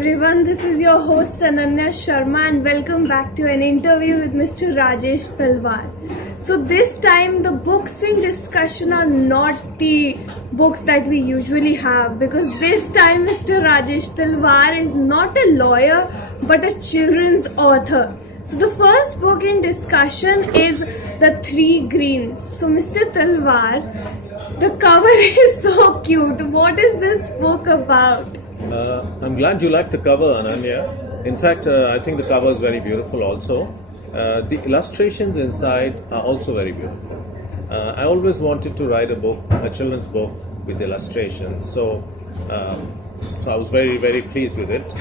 everyone, this is your host Ananya Sharma and welcome back to an interview with Mr. Rajesh Talwar. So this time the books in discussion are not the books that we usually have, because this time Mr. Rajesh Talwar is not a lawyer but a children's author. So the first book in discussion is The Three Greens. So Mr. Talwar, the cover is so cute. What is this book about? I'm glad you like the cover, Ananya. In fact, I think the cover is very beautiful also. The illustrations inside are also very beautiful. I always wanted to write a book, a children's book with illustrations. So I was very, very pleased with it.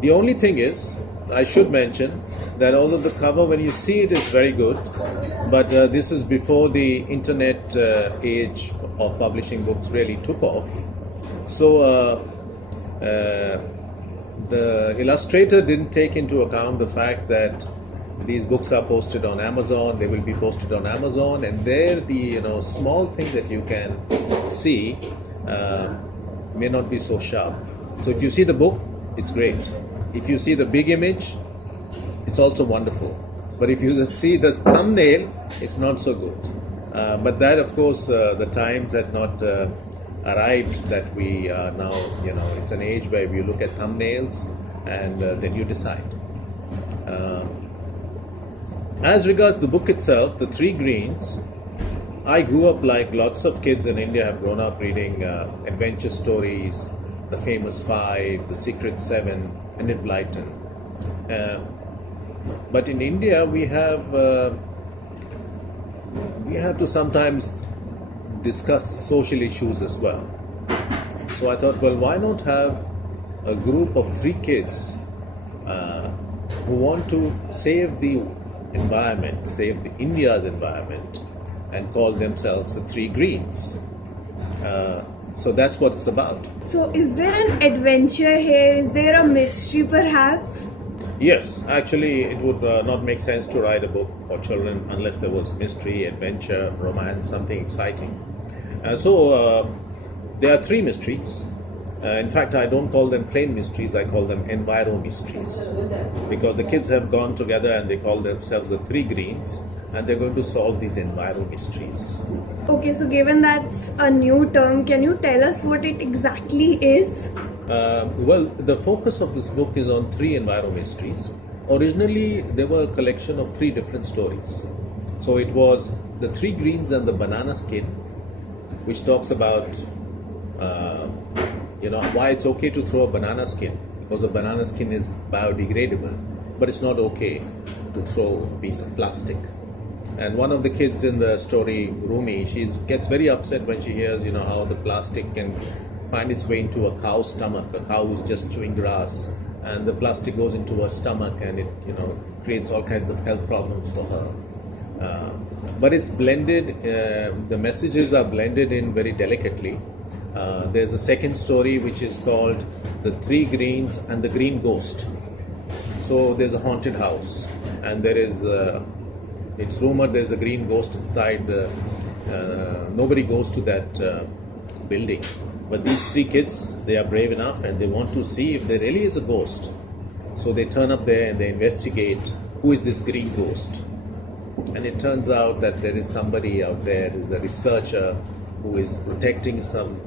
The only thing is, I should mention that although the cover, when you see it, is very good, but this is before the internet age of publishing books really took off. So the illustrator didn't take into account the fact that these books are posted on Amazon. They will be posted on Amazon, and there the small thing that you can see may not be so sharp. So if you see the book, it's great. If you see the big image, it's also wonderful. But if you just see the thumbnail, it's not so good. But that, of course, the times had not arrived that we are now, it's an age where you look at thumbnails and then you decide. As regards the book itself, The Three Greens, I grew up like lots of kids in India have grown up reading adventure stories, The Famous Five, The Secret Seven, Enid Blyton. But in India, we have to sometimes discuss social issues as well. So I thought, well, why not have a group of three kids who want to save the environment, save India's environment, and call themselves the Three Greens. So that's what it's about. So is there an adventure here? Is there a mystery perhaps? Yes, actually it would not make sense to write a book for children unless there was mystery, adventure, romance, something exciting. So there are three mysteries. In fact, I don't call them plain mysteries, I call them enviro mysteries. Because the kids have gone together and they call themselves the Three Greens, and they're going to solve these enviro mysteries. Okay, so given that's a new term, can you tell us what it exactly is? Well, the focus of this book is on three enviro mysteries. Originally, there were a collection of three different stories. So it was The Three Greens and the Banana Skin, which talks about why it's okay to throw a banana skin, because the banana skin is biodegradable, but it's not okay to throw a piece of plastic. And one of the kids in the story, Rumi, she gets very upset when she hears how the plastic can find its way into a cow's stomach. A cow who's just chewing grass, and the plastic goes into her stomach, and it creates all kinds of health problems for her. But it's blended, the messages are blended in very delicately. There's a second story which is called The Three Greens and the Green Ghost. So there's a haunted house, and there is, it's rumored there's a green ghost inside nobody goes to that building. But these three kids, they are brave enough and they want to see if there really is a ghost. So they turn up there and they investigate who is this green ghost. And it turns out that there is somebody out there, there's a researcher who is protecting some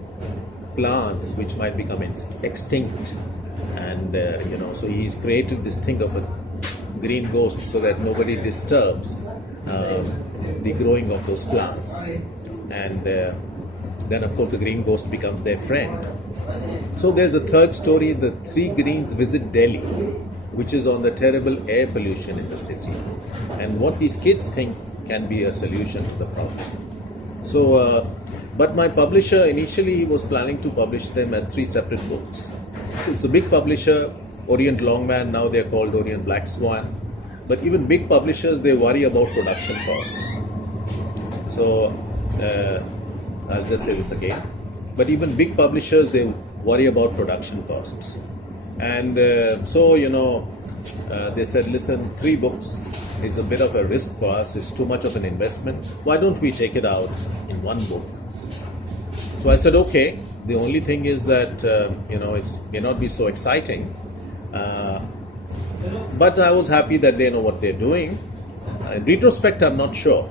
plants which might become extinct. And, so he's created this thing of a green ghost so that nobody disturbs the growing of those plants. And then, of course, the green ghost becomes their friend. So there's a third story, The Three Greens Visit Delhi, which is on the terrible air pollution in the city, and what these kids think can be a solution to the problem. So, but my publisher initially was planning to publish them as three separate books. So it's a big publisher, Orient Longman, now they're called Orient Black Swan. But even big publishers, they worry about production costs. So, I'll just say this again. But even big publishers, they worry about production costs. And they said, listen, three books, it's a bit of a risk for us, it's too much of an investment. Why don't we take it out in one book? So I said, okay, The only thing is that it may not be so exciting. But I was happy that they know what they're doing. In retrospect, I'm not sure.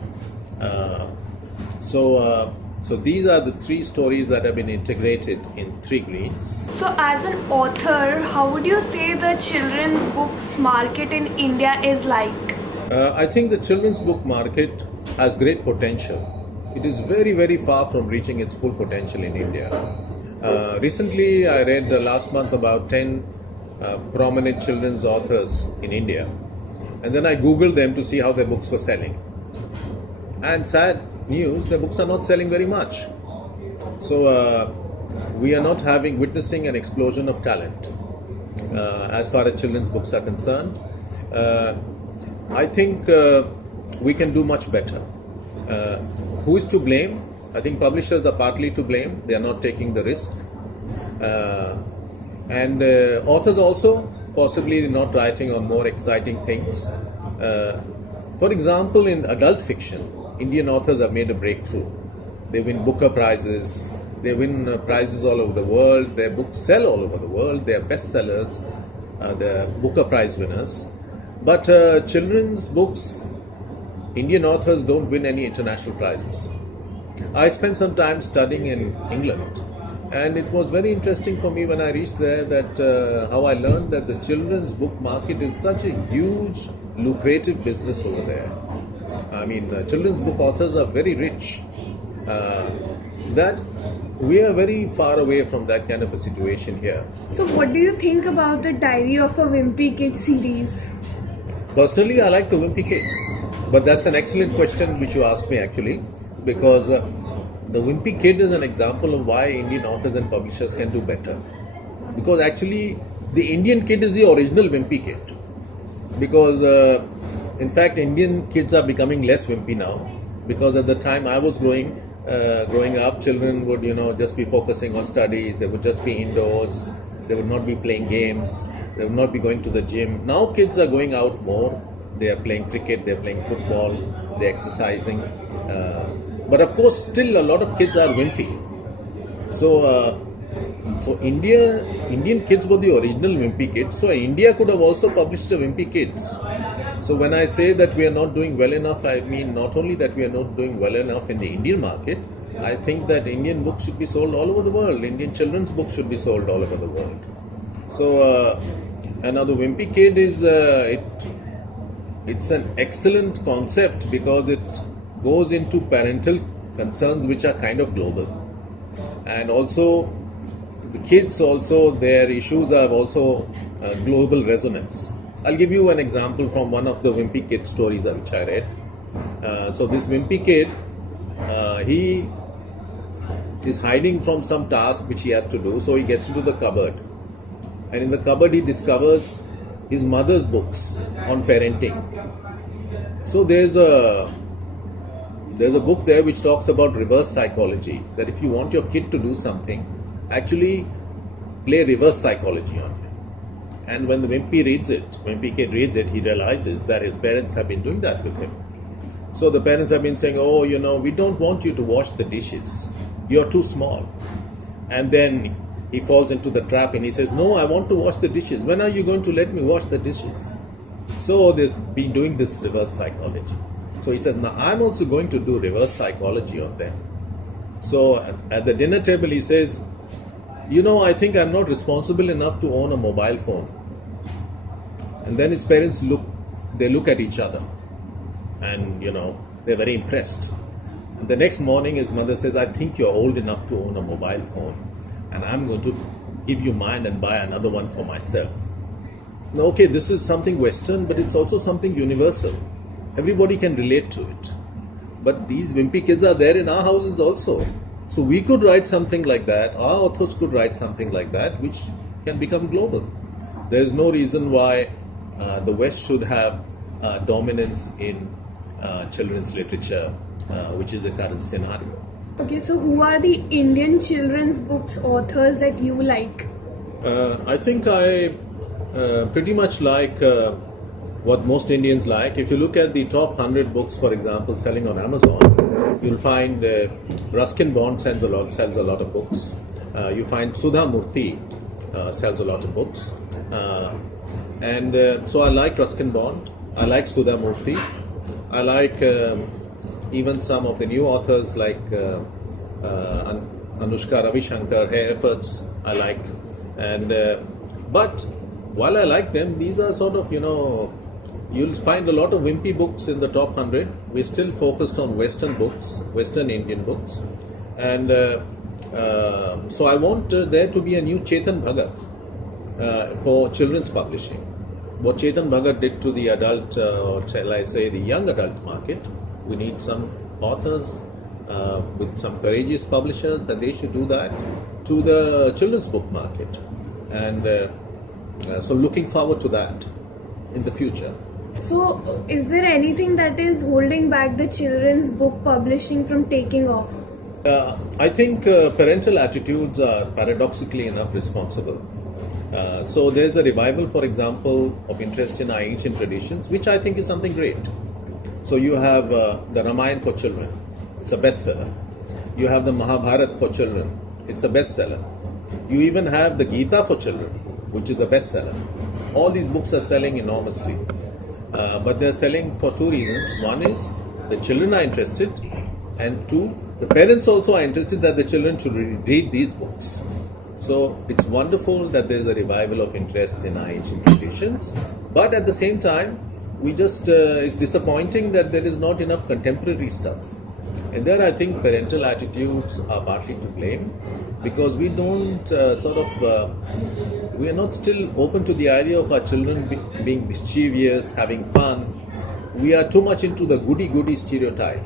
So these are the three stories that have been integrated in 3 Greens. So as an author, how would you say the children's books market in India is like? I think the children's book market has great potential. It is very, very far from reaching its full potential in India. Recently, I read last month about 10 prominent children's authors in India. And then I Googled them to see how their books were selling. And sad news, their books are not selling very much. So we are not witnessing an explosion of talent as far as children's books are concerned. I think we can do much better. Who is to blame? I think publishers are partly to blame. They are not taking the risk. And authors also possibly not writing on more exciting things. For example, in adult fiction, Indian authors have made a breakthrough. They win Booker prizes. They win prizes all over the world. Their books sell all over the world. They are bestsellers. They're Booker Prize winners. But children's books, Indian authors don't win any international prizes. I spent some time studying in England, and it was very interesting for me when I reached there that how I learned that the children's book market is such a huge, lucrative business over there. I mean, children's book authors are very rich. That we are very far away from that kind of a situation here. So what do you think about the Diary of a Wimpy Kid series? Personally, I like the Wimpy Kid. But that's an excellent question which you asked me actually, because the Wimpy Kid is an example of why Indian authors and publishers can do better. Because actually, the Indian kid is the original Wimpy Kid. Because in fact, Indian kids are becoming less wimpy now. Because at the time I was growing up, children would just be focusing on studies. They would just be indoors. They would not be playing games. They would not be going to the gym. Now kids are going out more. They are playing cricket. They are playing football. They are exercising. But of course, still a lot of kids are wimpy. So Indian kids were the original Wimpy Kids. So India could have also published the Wimpy Kids. So when I say that we are not doing well enough, I mean not only that we are not doing well enough in the Indian market, I think that Indian books should be sold all over the world. Indian children's books should be sold all over the world. So another Wimpy Kid is it's an excellent concept because it goes into parental concerns which are kind of global, and also the kids also, their issues have also global resonance. I'll give you an example from one of the Wimpy Kid stories which I read. So this Wimpy Kid, he is hiding from some task which he has to do, so he gets into the cupboard, and in the cupboard he discovers his mother's books on parenting. So there's a book there which talks about reverse psychology, that if you want your kid to do something, actually play reverse psychology on him. And when the Wimpy Kid reads it, he realizes that his parents have been doing that with him. So the parents have been saying, oh, we don't want you to wash the dishes. You're too small. And then he falls into the trap and he says, no, I want to wash the dishes. When are you going to let me wash the dishes? So they've been doing this reverse psychology. So he says, now I'm also going to do reverse psychology on them. So at the dinner table he says, I think I'm not responsible enough to own a mobile phone. And then his parents look at each other and, they're very impressed. And the next morning his mother says, I think you're old enough to own a mobile phone, and I'm going to give you mine and buy another one for myself. Now, okay, this is something Western, but it's also something universal. Everybody can relate to it. But these Wimpy Kids are there in our houses also. So we could write something like that, our authors could write something like that, which can become global. There is no reason why the West should have dominance in children's literature, which is the current scenario. Okay, so who are the Indian children's books authors that you like? I think I pretty much like what most Indians like. If you look at the top 100 books, for example, selling on Amazon, you'll find Ruskin Bond sells a lot of books. You find Sudha Murthy sells a lot of books. So I like Ruskin Bond. I like Sudha Murthy. I like even some of the new authors like Anushka Ravishankar, her efforts I like. But while I like them, these are sort of, you'll find a lot of Wimpy books in the top 100. We're still focused on Western books, Western Indian books. So I want there to be a new Chetan Bhagat for children's publishing. What Chetan Bhagat did to the adult, or shall I say the young adult market, we need some authors with some courageous publishers that they should do that to the children's book market. So looking forward to that in the future. So, is there anything that is holding back the children's book publishing from taking off? I think parental attitudes are paradoxically enough responsible. So there's a revival, for example, of interest in our ancient traditions, which I think is something great. So you have the Ramayana for children, it's a bestseller. You have the Mahabharata for children, it's a bestseller. You even have the Gita for children, which is a bestseller. All these books are selling enormously. But they're selling for two reasons. One is the children are interested, and two, the parents also are interested that the children should read these books. So it's wonderful that there's a revival of interest in our ancient traditions, but at the same time, it's disappointing that there is not enough contemporary stuff. And there I think parental attitudes are partly to blame, because we don't we are not still open to the idea of our children being mischievous, having fun. We are too much into the goody-goody stereotype.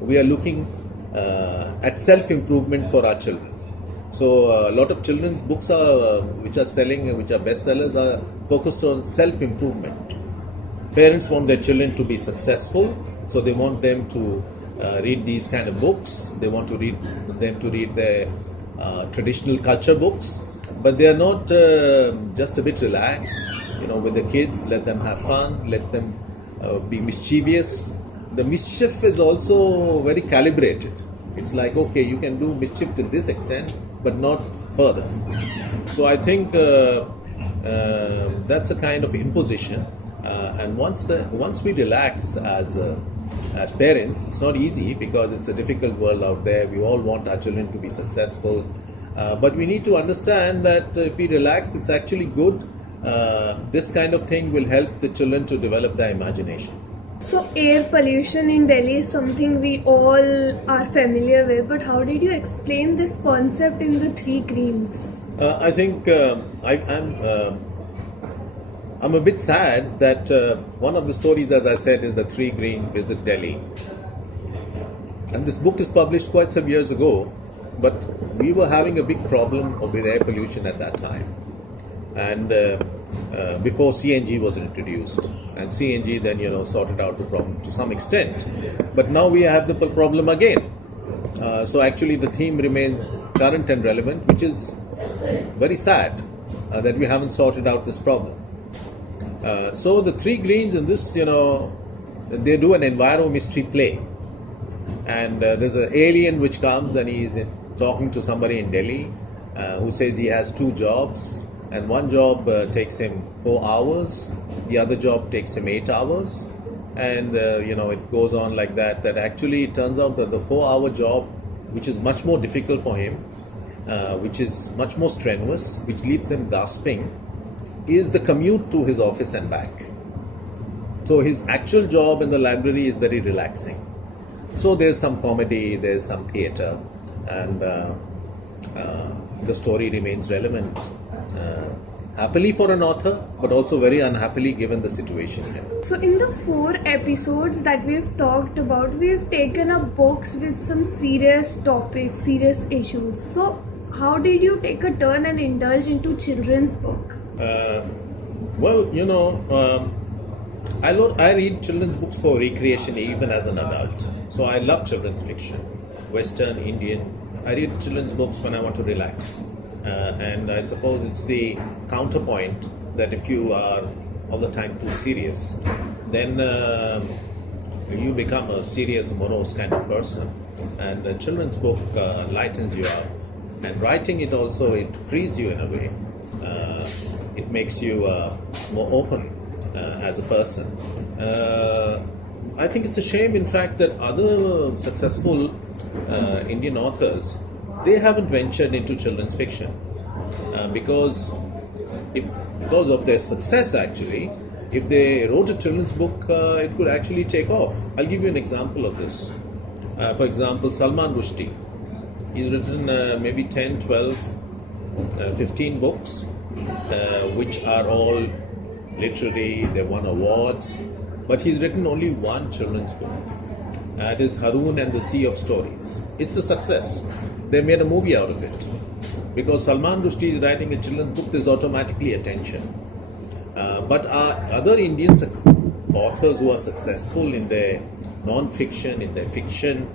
We are looking at self-improvement for our children. So a lot of children's books which are selling, which are bestsellers, are focused on self-improvement. Parents want their children to be successful, so they want them to read these kind of books. They want to read their traditional culture books, but they are not just a bit relaxed. With the kids, let them have fun, let them be mischievous. The mischief is also very calibrated. It's like, okay, you can do mischief to this extent, but not further. So I think that's a kind of imposition. And once we relax as parents, it's not easy because it's a difficult world out there. We all want our children to be successful. But we need to understand that if we relax, it's actually good. This kind of thing will help the children to develop their imagination. So, air pollution in Delhi is something we all are familiar with, but how did you explain this concept in the three greens? I think I'm a bit sad that one of the stories, as I said, is the three greens visit Delhi. And this book is published quite some years ago, but we were having a big problem with air pollution at that time. And before CNG was introduced, and CNG then sorted out the problem to some extent, but now we have the problem again. So actually the theme remains current and relevant, which is very sad that we haven't sorted out this problem. So the three greens in this, they do an enviro mystery play, and there's an alien which comes and he's talking to somebody in Delhi who says he has two jobs. And one job takes him 4 hours, the other job takes him 8 hours, and it goes on like that. That actually it turns out that the 4-hour job, which is much more difficult for him, which is much more strenuous, which leaves him gasping, is the commute to his office and back. So his actual job in the library is very relaxing. So there's some comedy, there's some theatre, and the story remains relevant. Happily for an author, but also very unhappily given the situation here. So in the 4 episodes that we've talked about, we've taken up books with some serious topics, serious issues. So how did you take a turn and indulge into children's book? I read children's books for recreation even as an adult. So I love children's fiction, Western, Indian. I read children's books when I want to relax. And I suppose it's the counterpoint that if you are all the time too serious, then you become a serious, morose kind of person. And a children's book lightens you up. And writing it also, it frees you in a way. It makes you more open as a person. I think it's a shame, in fact, that other successful Indian authors, they haven't ventured into children's fiction because of their success. Actually, if they wrote a children's book, it could actually take off. I'll give you an example of this. For example, Salman Rushdie. He's written maybe 10, 12, 15 books, which are all literary, they won awards, but he's written only one children's book. That is Haroon and the Sea of Stories. It's a success. They made a movie out of it. Because Salman Rushdie is writing a children's book, there's automatically attention. But other Indian authors who are successful in their non-fiction, in their fiction,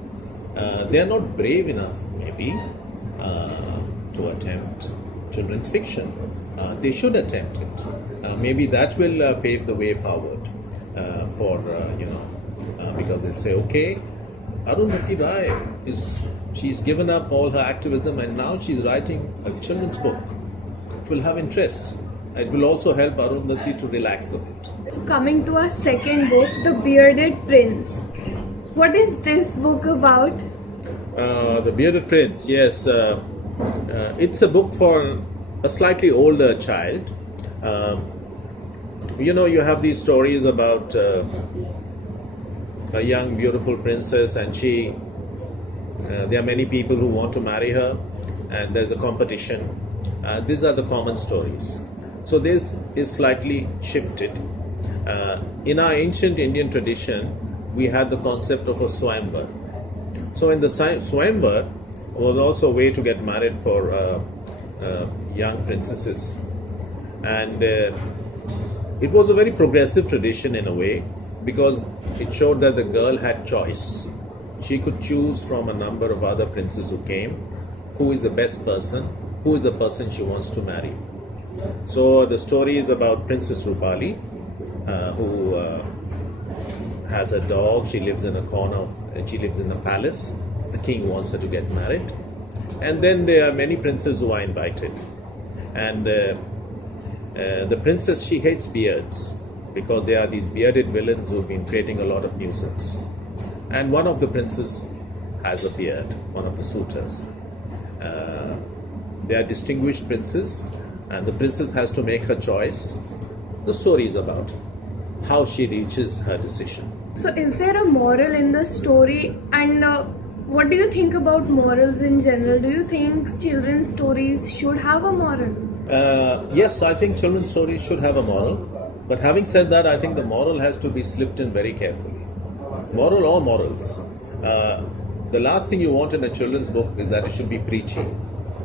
they are not brave enough, maybe, to attempt children's fiction. They should attempt it. Maybe that will pave the way forward because they'll say, okay, Arundhati Rai she's given up all her activism and now she's writing a children's book. It will have interest. It will also help Arundhati to relax a bit. So coming to our second book, The Bearded Prince. What is this book about? The Bearded Prince, yes. It's a book for a slightly older child. You have these stories about a young, beautiful princess, and there are many people who want to marry her, and there's a competition. These are the common stories. So this is slightly shifted. In our ancient Indian tradition, we had the concept of a swayamvar. So in the swayamvar was also a way to get married for young princesses. And it was a very progressive tradition in a way, because it showed that the girl had choice. She could choose from a number of other princes who came, who is the best person, who is the person she wants to marry. So the story is about Princess Rupali, who has a dog. She lives in a corner, and she lives in the palace. The king wants her to get married. And then there are many princes who are invited. And the princess, she hates beards, because there are these bearded villains who have been creating a lot of nuisance. And one of the princes has a beard, one of the suitors. They are distinguished princes, and the princess has to make her choice. The story is about how she reaches her decision. So is there a moral in the story, and what do you think about morals in general? Do you think children's stories should have a moral? Yes, I think children's stories should have a moral. But having said that, I think the moral has to be slipped in very carefully. Moral or morals. The last thing you want in a children's book is that it should be preachy.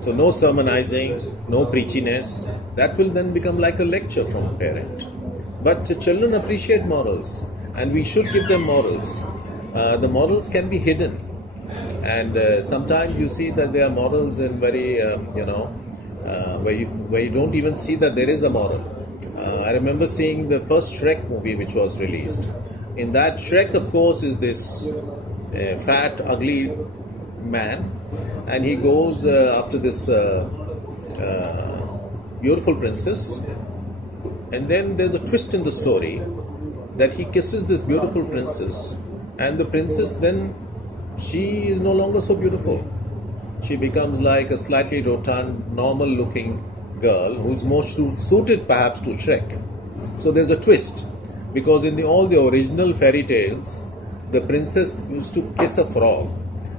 So no sermonizing, no preachiness. That will then become like a lecture from a parent. But children appreciate morals, and we should give them morals. The morals can be hidden. And sometimes you see that there are morals in very, where you don't even see that there is a moral. I remember seeing the first Shrek movie which was released. In that, Shrek, of course, is this fat, ugly man, and he goes after this beautiful princess, and then there's a twist in the story that he kisses this beautiful princess, and the princess then, she is no longer so beautiful. She becomes like a slightly rotund, normal-looking girl who's more suited perhaps to Shrek. So there's a twist, because in all the original fairy tales, the princess used to kiss a frog,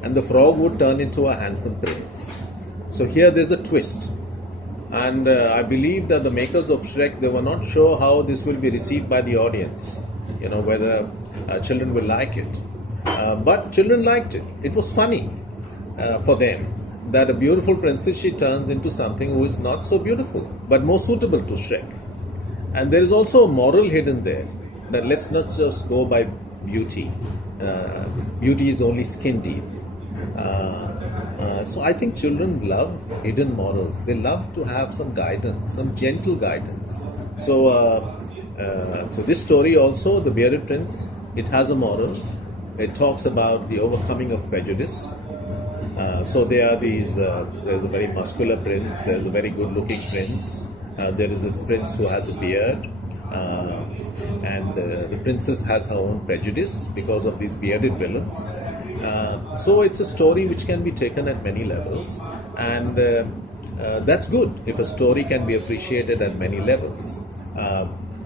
and the frog would turn into a handsome prince. So here there's a twist, and I believe that the makers of Shrek, they were not sure how this will be received by the audience, whether children will like it. But children liked it. It was funny for them that a beautiful princess, she turns into something who is not so beautiful, but more suitable to Shrek. And there is also a moral hidden there, that let's not just go by beauty. Beauty is only skin deep. So I think children love hidden morals. They love to have some guidance, some gentle guidance. So this story also, The Bearded Prince, it has a moral. It talks about the overcoming of prejudice. So there are these. There's a very muscular prince. There's a very good-looking prince. There is this prince who has a beard, and the princess has her own prejudice because of these bearded villains. So it's a story which can be taken at many levels, and that's good if a story can be appreciated at many levels.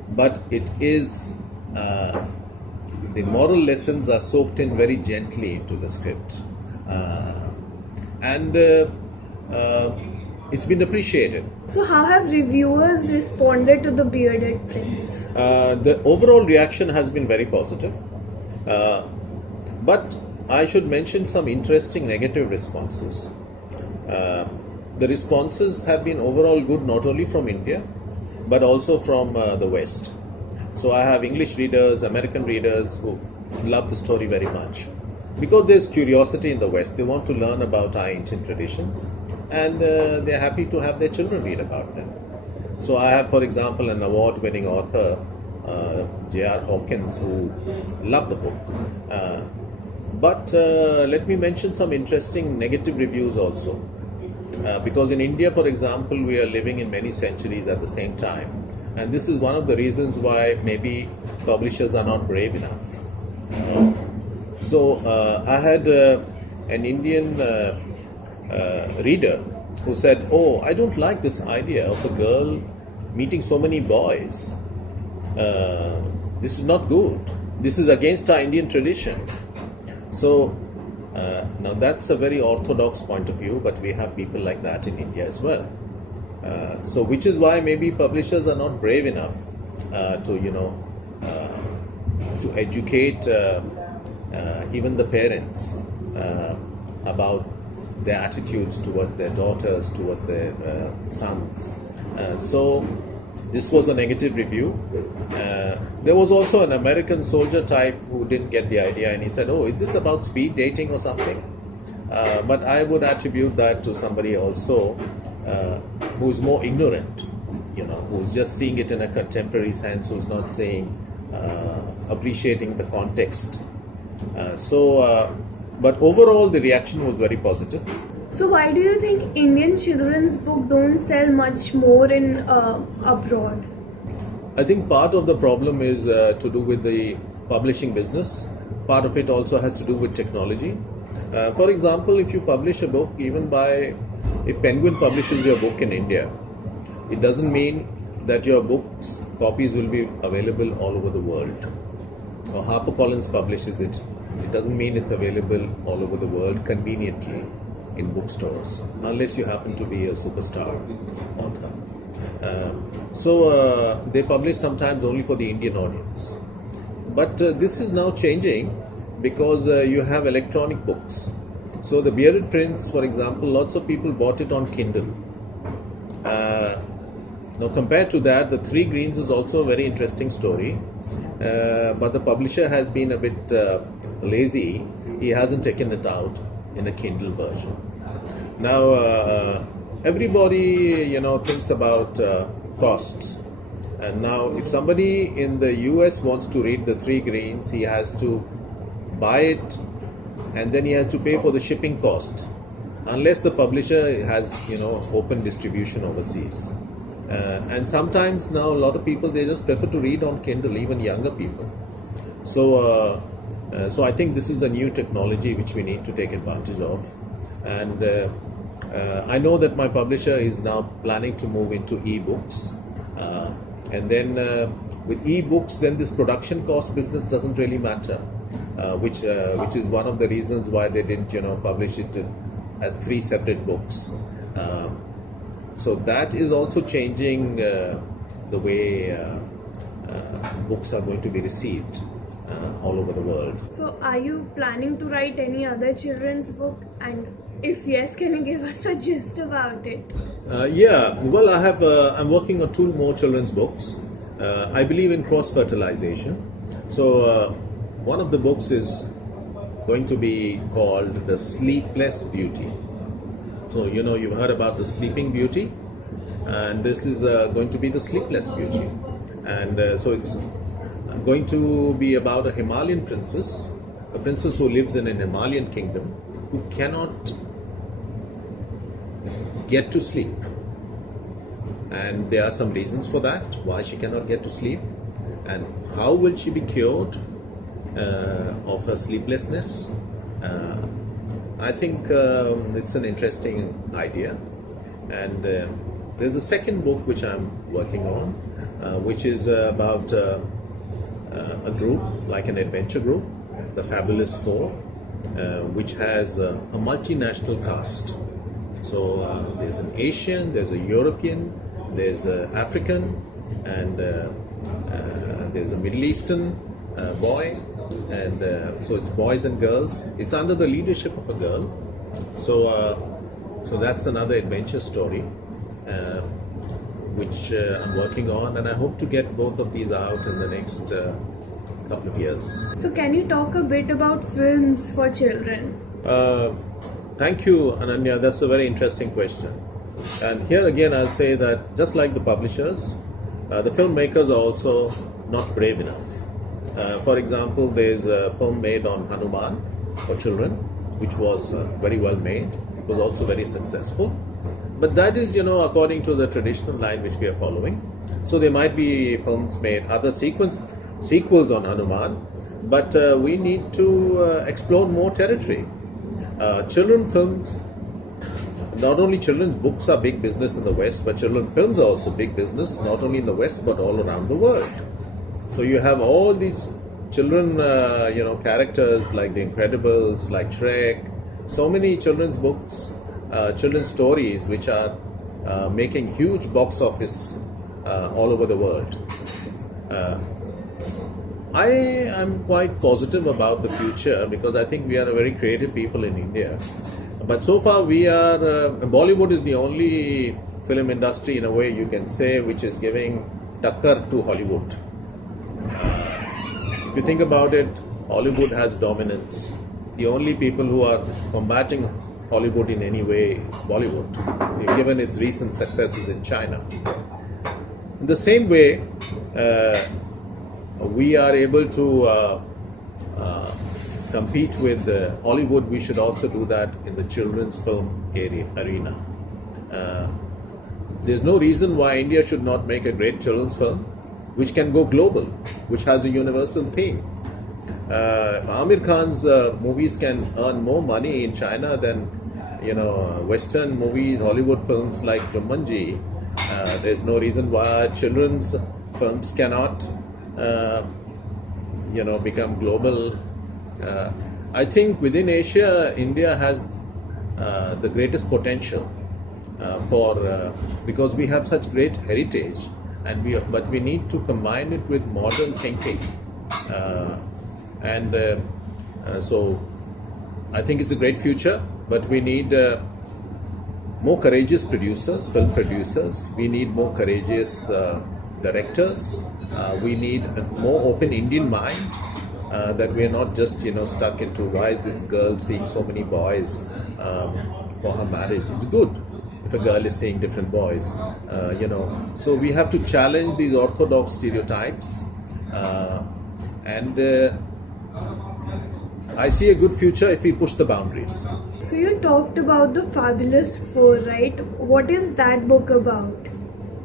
But it is the moral lessons are soaked in very gently into the script, and it's been appreciated. So, how have reviewers responded to the bearded prince? The overall reaction has been very positive, but I should mention some interesting negative responses. The responses have been overall good, not only from India, but also from the West. So I have English readers, American readers who love the story very much. Because there's curiosity in the West, they want to learn about our ancient traditions, and they're happy to have their children read about them. So I have, for example, an award-winning author, J.R. Hawkins, who loved the book. But let me mention some interesting negative reviews also. Because in India, for example, we are living in many centuries at the same time. And this is one of the reasons why maybe publishers are not brave enough. So I had an Indian reader who said, "Oh, I don't like this idea of a girl meeting so many boys. This is not good. This is against our Indian tradition." So now that's a very orthodox point of view, but we have people like that in India as well. So which is why maybe publishers are not brave enough to educate even the parents about their attitudes towards their daughters, towards their sons. So this was a negative review. There was also an American soldier type who didn't get the idea, and he said, "Oh, is this about speed dating or something?" But I would attribute that to somebody also who is more ignorant, who's just seeing it in a contemporary sense, who's not appreciating the context. But overall the reaction was very positive. So, why do you think Indian children's book don't sell much more in abroad? I think part of the problem is to do with the publishing business. Part of it also has to do with technology. For example, if you publish a book, if Penguin publishes your book in India, it doesn't mean that your book's copies will be available all over the world. Or HarperCollins publishes it. It doesn't mean it's available all over the world conveniently in bookstores, unless you happen to be a superstar author. So they publish sometimes only for the Indian audience. But this is now changing because you have electronic books. So the Bearded Prince, for example, lots of people bought it on Kindle. Now compared to that, The Three Greens is also a very interesting story. But the publisher has been a bit lazy. He hasn't taken it out in a Kindle version. Now everybody thinks about costs, and now if somebody in the US wants to read The Three Greens, he has to buy it, and then he has to pay for the shipping cost, unless the publisher has open distribution overseas. And sometimes now a lot of people, they just prefer to read on Kindle, even younger people. So I think this is a new technology which we need to take advantage of. And I know that my publisher is now planning to move into e-books. And then with e-books, then this production cost business doesn't really matter, which is one of the reasons why they didn't publish it as 3 separate books. So that is also changing the way books are going to be received all over the world. So, are you planning to write any other children's book? And if yes, can you give us a gist about it? Yeah, well, I'm working on 2 more children's books. I believe in cross-fertilization. So one of the books is going to be called The Sleepless Beauty. So, you've heard about the Sleeping Beauty, and this is going to be the Sleepless Beauty. And so it's going to be about a Himalayan princess, a princess who lives in an Himalayan kingdom, who cannot get to sleep. And there are some reasons for that, why she cannot get to sleep. And how will she be cured of her sleeplessness? I think it's an interesting idea. And there's a second book which I'm working on, which is about a group, like an adventure group, the Fabulous Four, which has a multinational cast. So there's an Asian, there's a European, there's an African, and there's a Middle Eastern boy, and so it's boys and girls. It's under the leadership of a girl. So that's another adventure story, which I'm working on, and I hope to get both of these out in the next couple of years. So can you talk a bit about films for children? Thank you, Ananya. That's a very interesting question. And here again, I'll say that just like the publishers, the filmmakers are also not brave enough. For example, there's a film made on Hanuman for children, which was very well made. It was also very successful. But that is, according to the traditional line which we are following. So there might be films made, other sequels on Hanuman, but we need to explore more territory. Children films, not only children's books are big business in the West, but children films are also big business, not only in the West, but all around the world. So you have all these children, characters like The Incredibles, like Shrek, so many children's books, children's stories, which are making huge box office all over the world. I am quite positive about the future because I think we are a very creative people in India. But so far we are, Bollywood is the only film industry in a way you can say which is giving takkar to Hollywood. If you think about it, Hollywood has dominance. The only people who are combating Hollywood in any way is Bollywood, given its recent successes in China. In the same way, we are able to compete with Hollywood. We should also do that in the children's film arena. There's no reason why India should not make a great children's film which can go global, which has a universal theme. Amir Khan's movies can earn more money in China than Western movies, Hollywood films like Jumanji. There's no reason why children's films cannot become global. I think within Asia, India has the greatest potential because we have such great heritage, but we need to combine it with modern thinking, so I think it's a great future. But we need more courageous producers, film producers. We need more courageous directors. We need a more open Indian mind, that we are not just stuck into why is this girl seeing so many boys for her marriage. It's good if a girl is seeing different boys, So we have to challenge these orthodox stereotypes, and I see a good future if we push the boundaries. So you talked about the Fabulous Four, right? What is that book about?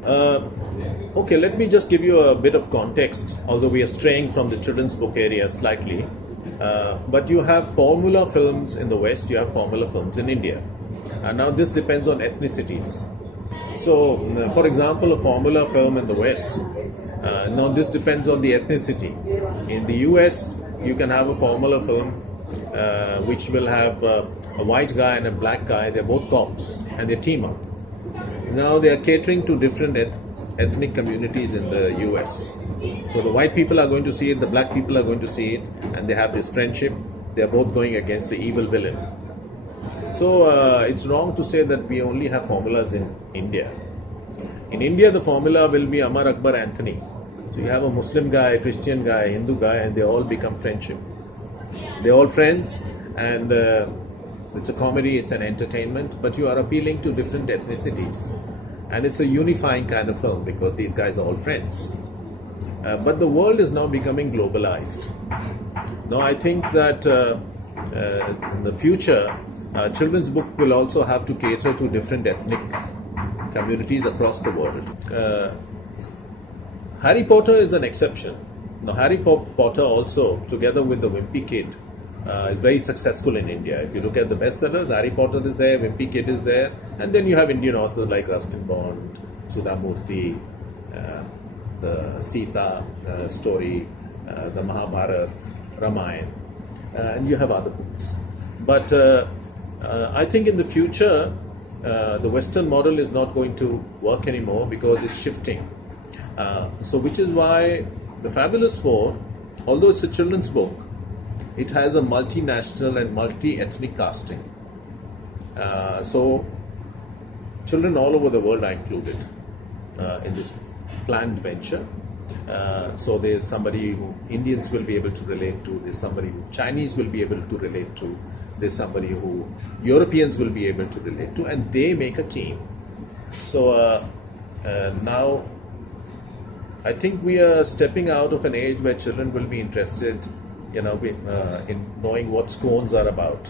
Okay, let me just give you a bit of context, although we are straying from the children's book area slightly. But you have formula films in the West, you have formula films in India. And now this depends on ethnicities. So, for example, a formula film in the West, now this depends on the ethnicity. In the US, you can have a formula film which will have a white guy and a black guy. They're both cops and they team up. Now they are catering to different ethnic communities in the US. So the white people are going to see it, the black people are going to see it, and they have this friendship. They are both going against the evil villain. So it's wrong to say that we only have formulas in India. In India, the formula will be Amar Akbar Anthony. So you have a Muslim guy, a Christian guy, a Hindu guy, and they all become friendship. They're all friends, and it's a comedy, it's an entertainment, but you are appealing to different ethnicities. And it's a unifying kind of film because these guys are all friends. But the world is now becoming globalized. Now I think that in the future, Children's book will also have to cater to different ethnic communities across the world. Harry Potter is an exception. Now, Harry Potter also, together with the Wimpy Kid, is very successful in India. If you look at the bestsellers, Harry Potter is there, Wimpy Kid is there, and then you have Indian authors like Ruskin Bond, Sudha Murthy, the Sita story, the Mahabharata, Ramayana, and you have other books. But I think in the future, the Western model is not going to work anymore because it's shifting. So which is why The Fabulous Four, although it's a children's book, it has a multinational and multi-ethnic casting. So children all over the world are included in this planned venture. So there's somebody who Indians will be able to relate to, there's somebody who Chinese will be able to relate to, there's somebody who Europeans will be able to relate to, and they make a team. So now I think we are stepping out of an age where children will be interested, in knowing what scones are about.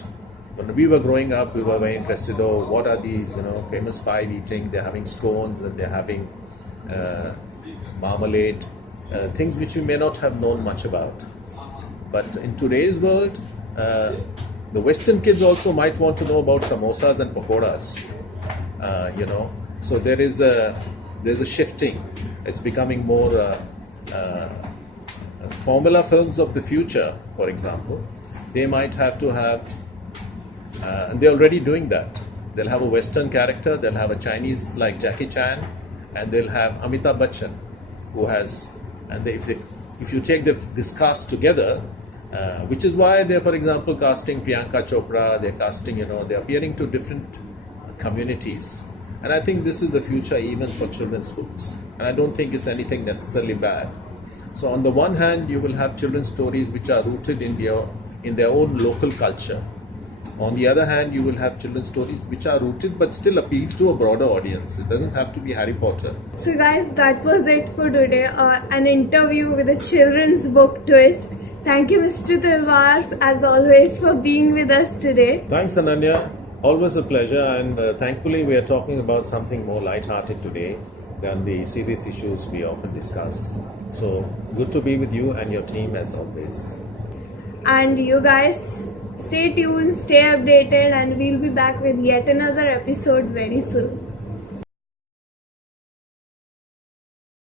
When we were growing up, we were very interested, what are these, famous five eating? They're having scones and they're having marmalade, things which we may not have known much about. But in today's world, the Western kids also might want to know about samosas and pakoras, So there's a shifting. It's becoming more formula films of the future, for example. They might have to have, and they're already doing that. They'll have a Western character, they'll have a Chinese like Jackie Chan, and they'll have Amitabh Bachchan, who has, and if you take this cast together, which is why they're, for example, casting Priyanka Chopra, they're casting, they're appearing to different communities. And I think this is the future even for children's books. And I don't think it's anything necessarily bad. So on the one hand, you will have children's stories which are rooted in their own local culture. On the other hand, you will have children's stories which are rooted but still appeal to a broader audience. It doesn't have to be Harry Potter. So guys, that was it for today. An interview with a children's book twist. Thank you, Mr. Talwar, as always, for being with us today. Thanks, Ananya. Always a pleasure, and thankfully we are talking about something more light-hearted today than the serious issues we often discuss. So good to be with you and your team as always. And you guys, stay tuned, stay updated, and we'll be back with yet another episode very soon.